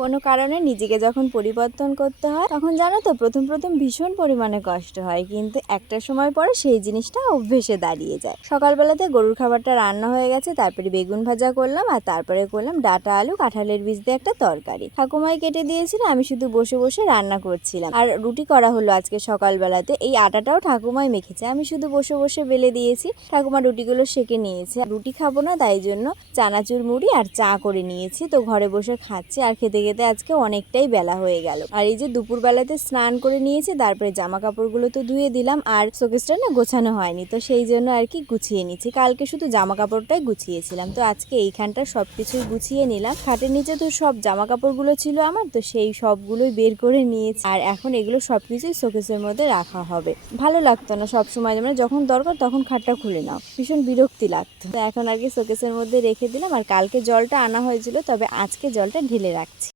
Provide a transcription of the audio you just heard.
কোনো কারণে নিজেকে যখন পরিবর্তন করতে হয় তখন জানো তো প্রথম ভীষণ পরিমাণে কষ্ট হয়, কিন্তু একটা সময় পরে সেই জিনিসটা অভ্যেসে দাঁড়িয়ে যায়। সকালবেলাতে গরুর খাবারটা রান্না হয়ে গেছে, তারপরে বেগুন ভাজা করলাম আর তারপরে করলাম ডাঁটা আলু কাঁঠালের বীজ দিয়ে একটা তরকারি। ঠাকুমাই কেটে দিয়েছিল, আমি শুধু বসে বসে রান্না করছিলাম। আর রুটি করা হলো আজকে সকালবেলাতে, এই আটাটাও ঠাকুমাই মেখেছে, আমি শুধু বসে বসে বেলে দিয়েছি। ঠাকুমা রুটিগুলো সেঁকে নিয়েছে। রুটি খাবো না তাই জন্য চানাচুর মুড়ি আর চা করে নিয়েছি, তো ঘরে বসে খাচ্ছি। আর খেতে খেতে আজকে অনেকটাই বেলা হয়ে গেল। আর এই যে দুপুর বেলাতে স্নান করে নিয়েছি, তারপরে জামা কাপড়গুলো তো ধুয়ে দিলাম, আর শোকেসটা না গোছানো হয়নি, তো সেই জন্য আর কি গুছিয়ে নিচ্ছি। কালকে শুধু জামা কাপড়টাই গুছিয়েছিলাম, তো আজকে এইখানটা সবকিছুই গুছিয়ে নিলাম। খাটের নিচে তো সব জামা কাপড়গুলো ছিল আমার, তো সেই সবগুলোই বের করে নিয়েছি। আর এখন এগুলো সবকিছুই শোকেসের মধ্যে রাখা হবে। ভালো লাগতো না সবসময়, মানে যখন দরকার তখন খাটটা খুলে নাও, ভীষণ বিরক্তি লাগতো। তো এখন আর কি শোকেসের মধ্যে রেখে দিলাম। আর কালকে জলটা আনা হয়েছিল, তবে আজকে জলটা ঢেলে রাখছি।